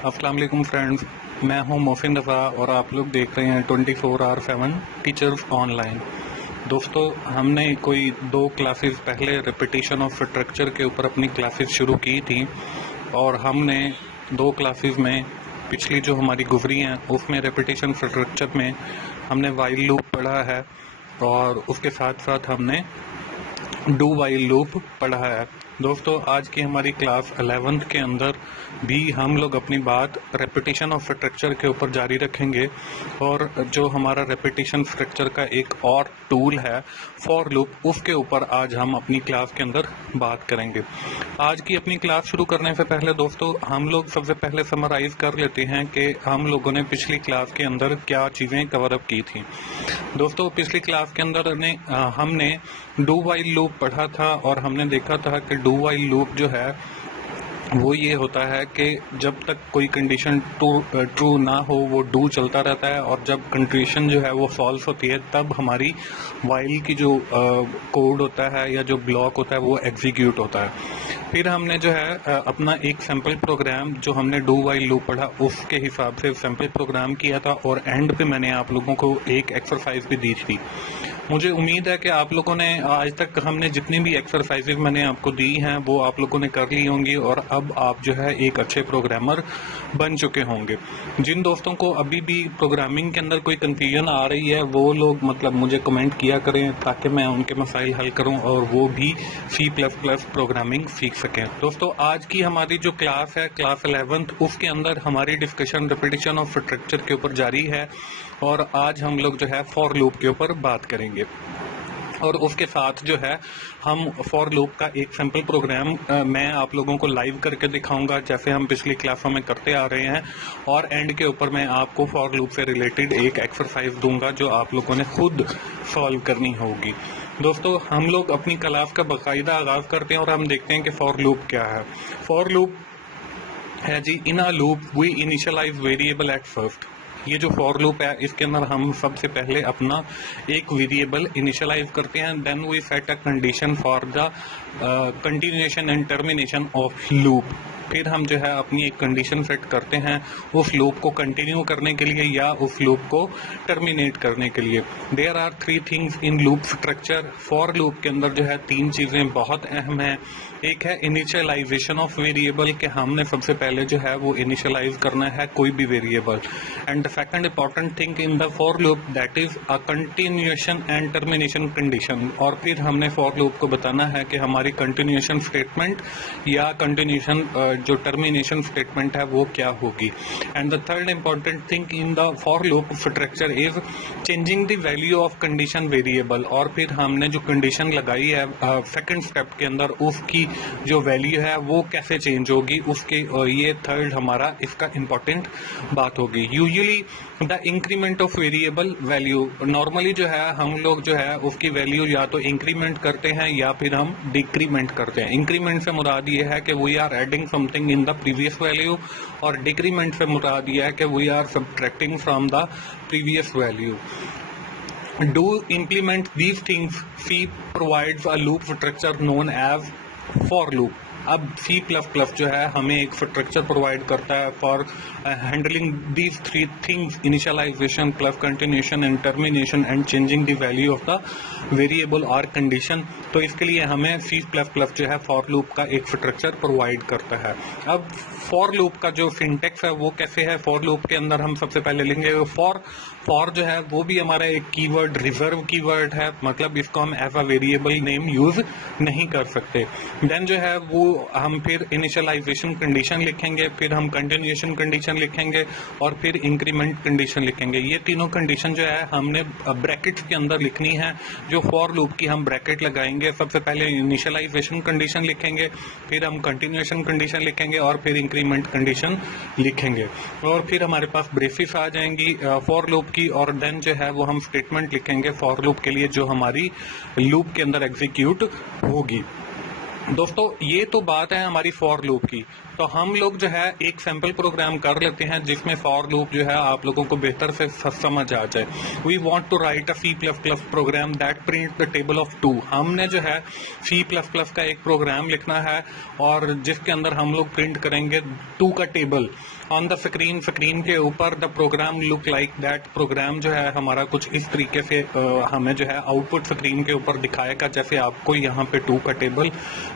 अस्सलाम वालेकुम फ्रेंड्स, मैं हूं मोहसिन रफ़ा और आप लोग देख रहे हैं 24/7 टीचर्स ऑनलाइन। दोस्तों, हमने कोई 2 क्लासेस पहले रिपीटिशन ऑफ स्ट्रक्चर के ऊपर अपनी क्लासेस शुरू की थी और हमने 2 क्लासेस में पिछली जो हमारी गुजरी हैं उसमें रिपीटिशन स्ट्रक्चर में हमने वाइल लूप पढ़ा है और उसके साथ साथ हमने डू वाइल लूप पढ़ा है। दोस्तों, आज की हमारी क्लास 11th के अंदर भी हम लोग अपनी बात रेपिटेशन ऑफ स्ट्रक्चर के ऊपर जारी रखेंगे और जो हमारा रेपिटेशन स्ट्रक्चर का एक और टूल है फॉर लूप, उसके ऊपर आज हम अपनी क्लास के अंदर बात करेंगे। आज की अपनी क्लास शुरू करने से पहले दोस्तों, हम लोग सबसे पहले समराइज कर लेते हैं कि हम लोगों ने पिछली क्लास के अंदर क्या चीज़ें कवर अप की थी। दोस्तों, पिछली क्लास के अंदर हमने डू वाइल लूप पढ़ा था और हमने देखा था कि डू वाइल लूप जो है वो ये होता है कि जब तक कोई कंडीशन ट्रू ना हो वो डू चलता रहता है और जब कंडीशन जो है वो फॉल्स होती है तब हमारी वाइल की जो कोड होता है या जो ब्लॉक होता है वो एग्जीक्यूट होता है। फिर हमने जो है अपना एक सैम्पल प्रोग्राम जो हमने डू वाइल लूप पढ़ा उसके हिसाब से सैम्पल प्रोग्राम किया था और एंड पे मैंने आप लोगों को एक एक्सरसाइज भी दी थी। मुझे उम्मीद है कि आप लोगों ने आज तक हमने जितनी भी एक्सरसाइजेज मैंने आपको दी हैं वो आप लोगों ने कर ली होंगी और अब आप जो है एक अच्छे प्रोग्रामर बन चुके होंगे। जिन दोस्तों को अभी भी प्रोग्रामिंग के अंदर कोई कंफ्यूजन आ रही है वो लोग मुझे कमेंट किया करें ताकि मैं उनके मसाइल हल करूं और वो भी C++ प्रोग्रामिंग सीख सकें। दोस्तों, आज की हमारी जो क्लास है क्लास 11th, उसके अंदर हमारी डिस्कशन रेपिटेशन ऑफ स्ट्रक्चर के ऊपर जारी है और आज हम लोग जो है फॉर लूप के ऊपर बात करेंगे और उसके साथ जो है हम फॉर लूप का एक सैम्पल प्रोग्राम मैं आप लोगों को लाइव करके दिखाऊंगा जैसे हम पिछली क्लासों में करते आ रहे हैं और एंड के ऊपर मैं आपको फॉर लूप से रिलेटेड एक एक्सरसाइज दूंगा जो आप लोगों ने खुद सॉल्व करनी होगी। दोस्तों, हम लोग अपनी क्लास का बाकायदा आगाज करते हैं और हम देखते हैं कि फॉर लूप क्या है। फॉर लूप है जी, in a loop we initialize variable at first. ये जो फॉर लूप है इसके अंदर हम सबसे पहले अपना एक वेरिएबल इनिशियलाइज करते हैं, then we set a condition for the continuation and termination of loop. फिर हम जो है अपनी एक कंडीशन सेट करते हैं उस लूप को कंटिन्यू करने के लिए या उस लूप को टर्मिनेट करने के लिए। There are 3 things in loop structure. For loop के अंदर जो है 3 चीज़ें बहुत अहम हैं। एक है इनिशियलाइजेशन ऑफ वेरिएबल, के हमने सबसे पहले जो है वो इनिशियलाइज करना है कोई भी variable. And the second important thing in the for loop that is a continuation and termination condition. और फिर हमने फॉर लूप को बताना है कि हमारी कंटिन्यूएशन स्टेटमेंट या कंटिन्यूएशन जो टर्मिनेशन स्टेटमेंट है वो क्या होगी। And the third important thing in the for loop structure is changing the value of condition variable. और फिर हमने जो कंडीशन लगाई है सेकंड स्टेप के अंदर उसकी जो वैल्यू है वो कैसे चेंज होगी उसके, ये थर्ड हमारा इसका इंपॉर्टेंट बात होगी। Usually the increment of variable value, normally जो है हम लोग जो है उसकी वैल्यू या तो इंक्रीमेंट करते हैं या फिर हम डिक्रीमेंट करते हैं। इंक्रीमेंट से मुराद ये है कि we are adding something in the previous value और डिक्रीमेंट से मुराद ये है कि we are subtracting from the previous value. Do implement these things, C provides a loop structure known as for loop। अब C++ जो है हमें एक स्ट्रक्चर प्रोवाइड करता है for handling these 3 things, initialization plus continuation and termination and changing the value of the variable और condition. तो इसके लिए हमें C++ जो है फॉर लूप का एक स्ट्रक्चर प्रोवाइड करता है। अब फॉर लूप का जो सिंटेक्स है वो कैसे है, फॉर लूप के अंदर हम सबसे पहले लेंगे फॉर जो है वो भी हमारा एक कीवर्ड रिजर्व कीवर्ड है, मतलब इसको हम as a variable name use नहीं कर सकते। देन जो है वो हम फिर इनिशियलाइजेशन कंडीशन लिखेंगे, फिर हम कंटिन्यूएशन कंडीशन लिखेंगे और फिर इंक्रीमेंट कंडीशन लिखेंगे। ये तीनों कंडीशन जो है हमने ब्रैकेट्स के अंदर लिखनी है। जो फॉर लूप की हम ब्रैकेट लगाएंगे, सबसे पहले इनिशियलाइजेशन कंडीशन लिखेंगे, फिर हम कंटिन्यूएशन कंडीशन लिखेंगे और फिर इंक्रीमेंट कंडीशन लिखेंगे और फिर हमारे पास ब्रेसेस आ जाएंगी फॉर लूप की और देन जो है वो हम स्टेटमेंट लिखेंगे फॉर लूप के लिए जो हमारी लूप के अंदर एग्जीक्यूट होगी। दोस्तों, ये तो बात है हमारी फॉर लूप की। तो हम लोग जो है एक सैंपल प्रोग्राम कर लेते हैं जिसमें फॉर लूप जो है आप लोगों को बेहतर से समझ आ जाए। We want to write a C++ program that print the table of 2। हमने जो है C++ का एक प्रोग्राम लिखना है और जिसके अंदर हम लोग प्रिंट करेंगे 2 का table on the screen. Screen के ऊपर the program look like that. Program जो है हमारा कुछ इस तरीके से हमें जो है आउटपुट स्क्रीन के ऊपर दिखाएगा जैसे आपको यहाँ पे 2 का टेबल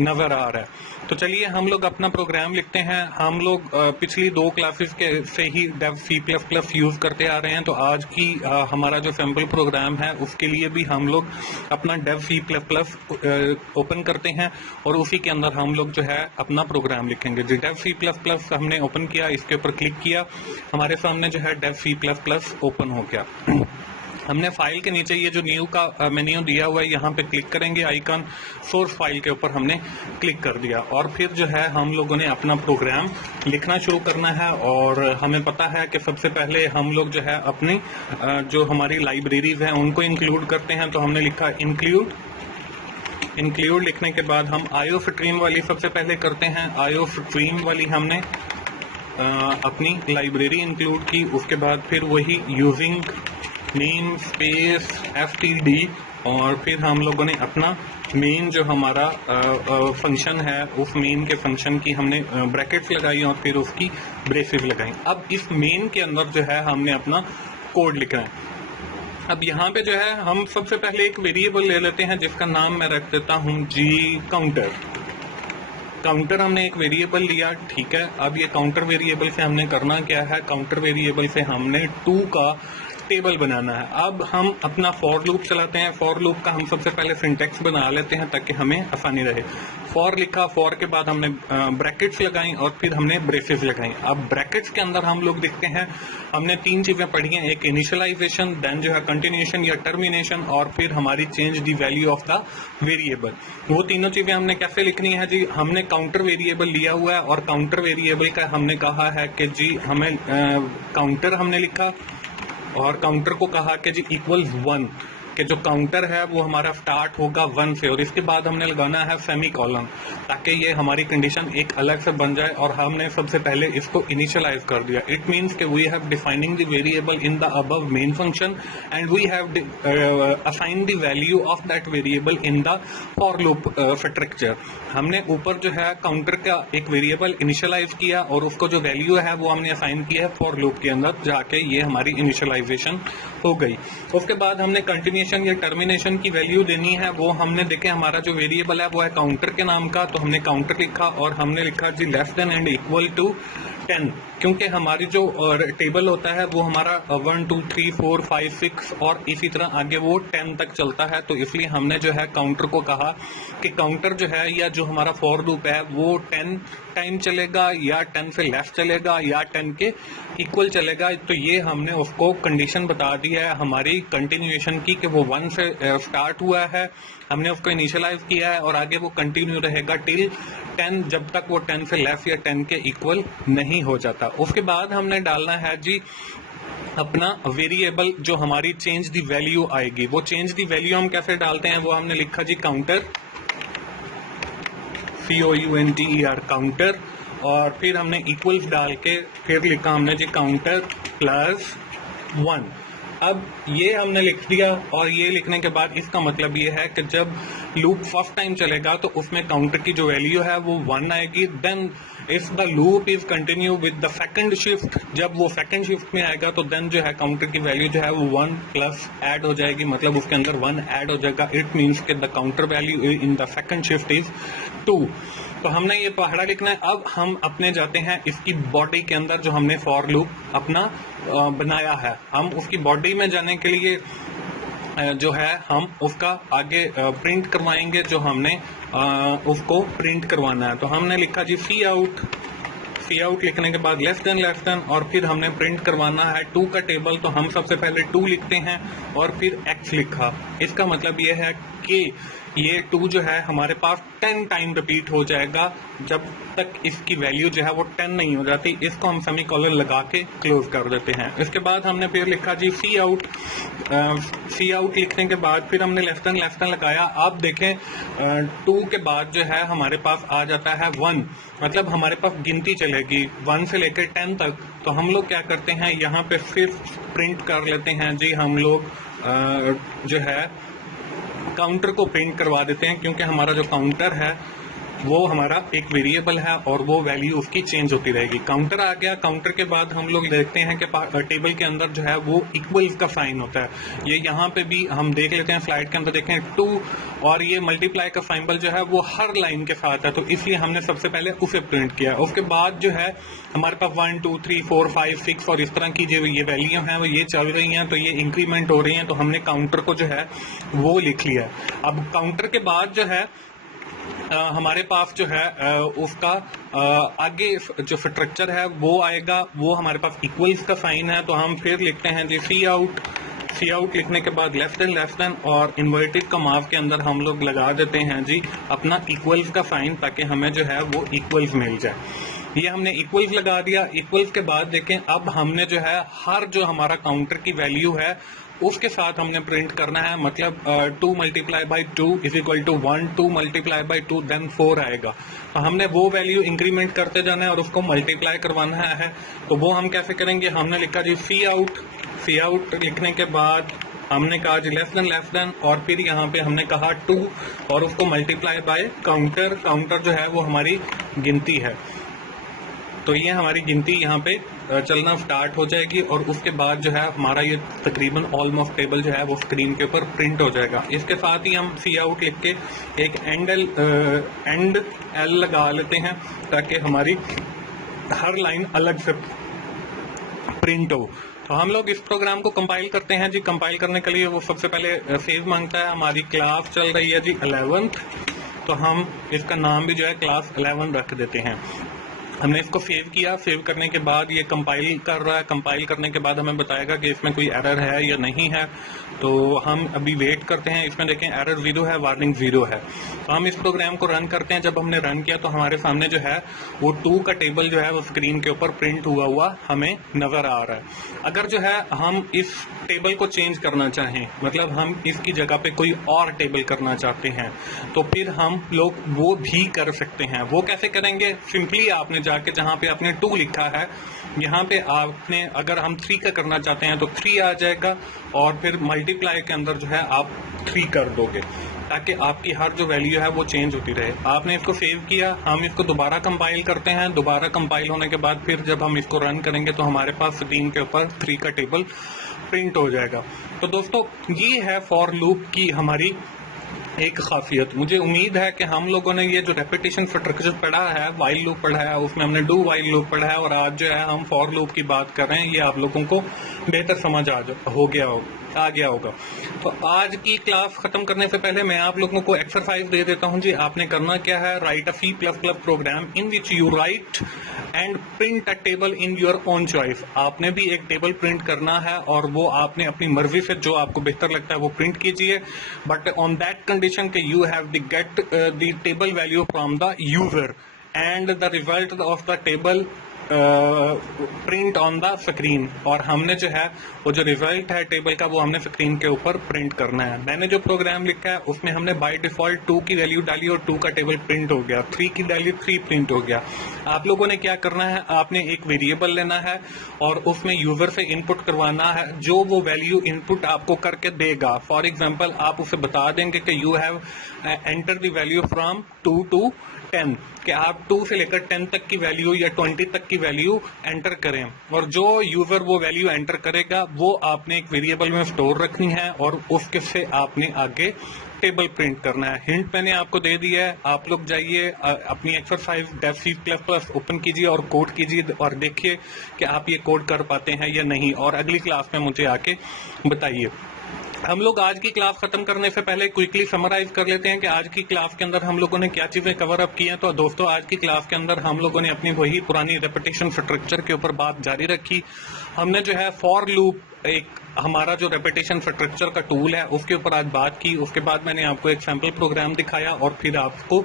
नजर आ रहा है। तो चलिए हम लोग अपना प्रोग्राम लिखते हैं। हम लोग पिछली 2 क्लासेस के से ही डेव C++ यूज करते आ रहे हैं, तो आज की हमारा जो सैंपल प्रोग्राम है उसके लिए भी हम लोग अपना डेव C++ ओपन करते हैं और उसी के अंदर हम लोग जो है अपना प्रोग्राम लिखेंगे। जो डेव C++ हमने ओपन किया, इसके ऊपर क्लिक किया, हमारे सामने जो है डेव C++ ओपन हो गया। हमने फाइल के नीचे ये जो न्यू का मेन्यू दिया हुआ है यहाँ पे क्लिक करेंगे, आइकन सोर्स फाइल के ऊपर हमने क्लिक कर दिया और फिर जो है हम लोगों ने अपना प्रोग्राम लिखना शुरू करना है। और हमें पता है कि सबसे पहले हम लोग जो है अपनी जो हमारी लाइब्रेरीज हैं उनको इंक्लूड करते हैं। तो हमने लिखा इंक्लूड लिखने के बाद हम आईओ स्ट्रीम वाली सबसे पहले करते हैं। आईओ स्ट्रीम वाली हमने अपनी लाइब्रेरी इंक्लूड की। उसके बाद फिर वही यूजिंग मेन स्पेस std और फिर हम लोगों ने अपना मेन जो हमारा फंक्शन है उस मेन के फंक्शन की हमने ब्रैकेट्स लगाई और फिर उसकी ब्रेसेस लगाई। अब इस मेन के अंदर जो है हमने अपना कोड लिखना है। अब यहाँ पे जो है हम सबसे पहले एक वेरिएबल ले लेते हैं जिसका नाम मैं रख देता हूँ जी काउंटर। हमने एक वेरिएबल लिया, ठीक है। अब ये काउंटर वेरिएबल से हमने करना क्या है, काउंटर वेरिएबल से हमने 2 का टेबल बनाना है। अब हम अपना फॉर लूप चलाते हैं। फॉर लूप का हम सबसे पहले सिंटेक्स बना लेते हैं ताकि हमें आसानी रहे। फॉर लिखा, फॉर के बाद हमने ब्रैकेट्स लगाई और फिर हमने ब्रेसेस लगाई। अब ब्रैकेट्स के अंदर हम लोग देखते हैं हमने 3 चीजें पढ़ी हैं, एक इनिशियलाइजेशन, देन जो है कंटिन्यूएशन या टर्मिनेशन और फिर हमारी change the value of the variable. वो तीनों चीजें हमने कैसे लिखनी है जी, हमने काउंटर वेरिएबल लिया हुआ है और काउंटर वेरिएबल का हमने कहा है कि जी हमें काउंटर हमने लिखा और काउंटर को कहा कि जी इक्वल्स 1 कि जो काउंटर है वो हमारा स्टार्ट होगा 1 से और इसके बाद हमने लगाना है सेमी कॉलन ताकि ये हमारी कंडीशन एक अलग से बन जाए। और हमने सबसे पहले इसको इनिशियलाइज कर दिया। इट मींस कि we have defining the variable in the above main function and we have assign the value of that variable in the for loop structure. हमने ऊपर जो है काउंटर का एक वेरिएबल इनिशियलाइज किया और उसको जो वैल्यू है वो हमने असाइन किया है फॉर लूप के अंदर जाके, ये हमारी इनिशियलाइजेशन हो गई। उसके बाद हमने कंटिन्यूएशन या टर्मिनेशन की वैल्यू देनी है। वो हमने देखे हमारा जो वेरिएबल है वो है काउंटर के नाम का, तो हमने काउंटर लिखा और हमने लिखा G less than and equal to 10 क्योंकि हमारी जो टेबल होता है वो हमारा 1 2 3 4 5 6 और इसी तरह आगे वो 10 तक चलता है। तो इसलिए हमने जो है काउंटर को कहा कि काउंटर जो है या जो हमारा फॉर लूप है वो 10 टाइम चलेगा या 10 से लेस चलेगा या 10 के इक्वल चलेगा। तो ये हमने उसको कंडीशन बता दी है हमारी कंटिन्यूएशन की कि वो 1 से स्टार्ट हुआ है, हमने उसको इनिशियलाइज किया है और आगे वो कंटिन्यू रहेगा टिल 10 जब तक वो 10 से लेस या 10 के इक्वल नहीं हो जाता। उसके बाद हमने डालना है जी अपना वेरिएबल जो हमारी चेंज दी वैल्यू आएगी। वो चेंज दी वैल्यू हम कैसे डालते हैं वो हमने लिखा जी काउंटर COUNTER काउंटर और फिर हमने इक्वल्स डाल के फिर लिखा हमने जी काउंटर प्लस 1। अब ये हमने लिख दिया और ये लिखने के बाद इसका मतलब ये है कि जब लूप फर्स्ट टाइम चलेगा तो उसमें काउंटर की जो वैल्यू है वो 1 आएगी। Then if the loop is continue with the second shift, जब वो सेकंड शिफ्ट में आएगा तो देन जो है काउंटर की वैल्यू जो है वो 1 प्लस ऐड हो जाएगी, मतलब उसके अंदर 1 ऐड हो जाएगा। इट मीन्स कि the counter value in the second shift is 2। तो हमने ये पहाड़ा लिखना है। अब हम अपने जाते हैं इसकी बॉडी के अंदर जो हमने फॉर लूप अपना बनाया है, हम उसकी बॉडी में जाने के लिए जो है हम उसका आगे प्रिंट करवाएंगे जो हमने उसको प्रिंट करवाना है। तो हमने लिखा जी सी आउट लिखने के बाद लेस देन और फिर हमने प्रिंट करवाना है 2 का टेबल। तो हम सबसे पहले 2 लिखते हैं और फिर x लिखा। इसका मतलब यह है कि ये 2 जो है हमारे पास 10 टाइम रिपीट हो जाएगा जब तक इसकी वैल्यू जो है वो 10 नहीं हो जाती। इसको हम सेमीकोलन लगा के क्लोज कर देते हैं। इसके बाद हमने फिर लिखा जी सी आउट। सी आउट लिखने के बाद फिर हमने लेस देन लगाया। आप देखें 2 के बाद जो है हमारे पास आ जाता है 1, मतलब हमारे पास गिनती चलेगी 1 से लेकर 10 तक। तो हम लोग क्या करते हैं, यहाँ पे सिर्फ प्रिंट कर लेते हैं जी, हम लोग जो है काउंटर को प्रिंट करवा देते हैं, क्योंकि हमारा जो काउंटर है वो हमारा एक वेरिएबल है और वो वैल्यू उसकी चेंज होती रहेगी। काउंटर आ गया। काउंटर के बाद हम लोग देखते हैं कि टेबल के अंदर जो है वो इक्वल्स का साइन होता है। ये यहाँ पे भी हम देख लेते हैं, स्लाइड के अंदर देखें 2, और ये मल्टीप्लाई का सिंबल जो है वो हर लाइन के साथ है, तो इसलिए हमने सबसे पहले उसे प्रिंट किया। उसके बाद जो है हमारे पास 1 2 3 4 5 6 और इस तरह की जो ये वैल्यू हैं वो ये चल रही हैं, तो ये इंक्रीमेंट हो रही हैं, तो हमने काउंटर को जो है वो लिख लिया। अब काउंटर के बाद जो है हमारे पास जो है उसका आगे जो स्ट्रक्चर है वो आएगा, वो हमारे पास इक्वल्स का साइन है, तो हम फिर लिखते हैं जी सी आउट। सी आउट लिखने के बाद लेस देन और इन्वर्टेड कॉमास के अंदर हम लोग लगा देते हैं जी अपना इक्वल्स का साइन, ताकि हमें जो है वो इक्वल्स मिल जाए। ये हमने इक्वल्स लगा दिया। इक्वल्स के बाद देखें अब हमने जो है हर जो हमारा काउंटर की वैल्यू है उसके साथ हमने प्रिंट करना है, मतलब 2 multiply by 2 is equal to 1, 2 multiply by 2 then 4 आएगा। तो हमने वो वैल्यू इंक्रीमेंट करते जाना है और उसको मल्टीप्लाई करवाना है। तो वो हम कैसे करेंगे, हमने लिखा जी सी आउट। सी आउट लिखने के बाद हमने कहा जी लेस देन और फिर यहाँ पे हमने कहा 2 और उसको मल्टीप्लाई बाय काउंटर। काउंटर जो है वो हमारी गिनती है, तो ये हमारी गिनती यहाँ पे चलना स्टार्ट हो जाएगी और उसके बाद जो है हमारा ये तकरीबन ऑलमोस्ट टेबल जो है वो स्क्रीन के ऊपर प्रिंट हो जाएगा। इसके साथ ही हम सी आउट लिख के एक एंड एल लगा लेते हैं, ताकि हमारी हर लाइन अलग से प्रिंट हो। तो हम लोग इस प्रोग्राम को कंपाइल करते हैं जी। कंपाइल करने के लिए वो सबसे पहले सेव मांगता है। हमारी क्लास चल रही है जी 11th, तो हम इसका नाम भी जो है क्लास 11 रख देते हैं। हमने इसको सेव किया। सेव करने के बाद ये कंपाइल कर रहा है। कंपाइल करने के बाद हमें बताएगा कि इसमें कोई एरर है या नहीं है, तो हम अभी वेट करते हैं। इसमें देखें एरर 0 है, वार्निंग 0 है। तो हम इस प्रोग्राम को रन करते हैं। जब हमने रन किया तो हमारे सामने जो है वो 2 का टेबल जो है वो स्क्रीन के ऊपर प्रिंट हुआ हमें नजर आ रहा है। अगर जो है हम इस टेबल को चेंज करना चाहें, मतलब हम इसकी जगह पे कोई और टेबल करना चाहते हैं, तो फिर हम लोग वो भी कर सकते हैं। वो कैसे करेंगे, सिंपली आपने जाके जहां पे आपने 2 लिखा है, यहाँ पे आपने अगर हम 3 का करना चाहते हैं तो 3 आ जाएगा और फिर मल्टीप्लाई के अंदर जो है आप 3 कर दोगे, ताकि आपकी हर जो वैल्यू है वो चेंज होती रहे। आपने इसको सेव किया। हम इसको दोबारा कंपाइल करते हैं। दोबारा कंपाइल होने के बाद फिर जब हम इसको रन करेंगे तो हमारे पास स्क्रीन के ऊपर 3 का टेबल प्रिंट हो जाएगा। तो दोस्तों ये है फॉर लूप की हमारी एक खासियत। मुझे उम्मीद है कि हम लोगों ने ये जो रेपिटेशन स्ट्रक्चर पढ़ा है, वाइल लूप पढ़ा है, उसमें हमने डू वाइल लूप पढ़ा है और आज जो है हम फॉर लूप की बात कर रहे हैं, ये आप लोगों को बेहतर समझ आ गया होगा। तो आज की क्लास खत्म करने से पहले मैं आप लोगों को एक्सरसाइज दे देता हूं जी। आपने करना क्या है, write a C++ program in which you write and print a table in your own choice. आपने भी एक टेबल प्रिंट करना है और वो आपने अपनी मर्जी से जो आपको बेहतर लगता है वो प्रिंट कीजिए, बट ऑन दैट कंडीशन के you have the get the table value from the user and the result of the table print on the screen. और हमने जो है वो जो रिजल्ट है टेबल का वो हमने स्क्रीन के ऊपर प्रिंट करना है। मैंने जो प्रोग्राम लिखा है उसमें हमने बाय डिफॉल्ट 2 की वैल्यू डाली और 2 का टेबल प्रिंट हो गया, 3 की डाली 3 प्रिंट हो गया। आप लोगों ने क्या करना है, आपने एक वेरिएबल लेना है और उसमें यूजर से इनपुट करवाना है जो वो वैल्यू इनपुट आपको करके देगा। फॉर एग्जाम्पल आप उसे बता देंगे कि you have enter the value from 2 to 10, कि आप 2 से लेकर 10 तक की वैल्यू या 20 तक की वैल्यू एंटर करें, और जो यूजर वो वैल्यू एंटर करेगा वो आपने एक वेरिएबल में स्टोर रखनी है और उसके से आपने आगे टेबल प्रिंट करना है। हिंट मैंने आपको दे दिया है। आप लोग जाइए अपनी एक्सरसाइज C++ ओपन कीजिए और कोड कीजिए और देखिए कि आप ये कोड कर पाते हैं या नहीं, और अगली क्लास में मुझे आके बताइए। हम लोग आज की क्लास खत्म करने से पहले क्विकली समराइज कर लेते हैं कि आज की क्लास के अंदर हम लोगों ने क्या चीजें कवर अप की हैं। तो दोस्तों आज की क्लास के अंदर हम लोगों ने अपनी वही पुरानी रेपिटेशन स्ट्रक्चर के ऊपर बात जारी रखी। हमने जो है फॉर लूप एक हमारा जो रेपिटेशन स्ट्रक्चर का टूल है उसके ऊपर आज बात की। उसके बाद मैंने आपको एक सैम्पल प्रोग्राम दिखाया और फिर आपको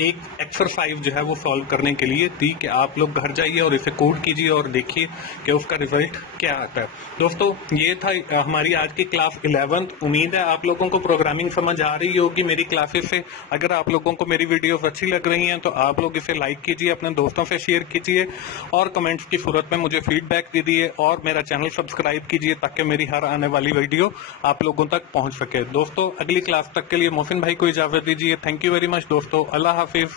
एक एक्सरसाइज जो है वो सॉल्व करने के लिए दी कि आप लोग घर जाइए और इसे कोड कीजिए और देखिए कि उसका रिजल्ट क्या आता है। दोस्तों ये था हमारी आज की क्लास 11th। उम्मीद है आप लोगों को प्रोग्रामिंग समझ आ रही होगी मेरी क्लासेस से। अगर आप लोगों को मेरी वीडियोस अच्छी लग रही हैं तो आप लोग इसे लाइक कीजिए, अपने दोस्तों से शेयर कीजिए और कमेंट्स की सूरत में मुझे फीडबैक दीजिए और मेरा चैनल सब्सक्राइब कीजिए ताकि मेरी हर आने वाली वीडियो आप लोगों तक पहुंच सके। दोस्तों अगली क्लास तक के लिए मोहसिन भाई को इजाजत दीजिए। थैंक यू वेरी मच दोस्तों, अल्लाह हाफिज।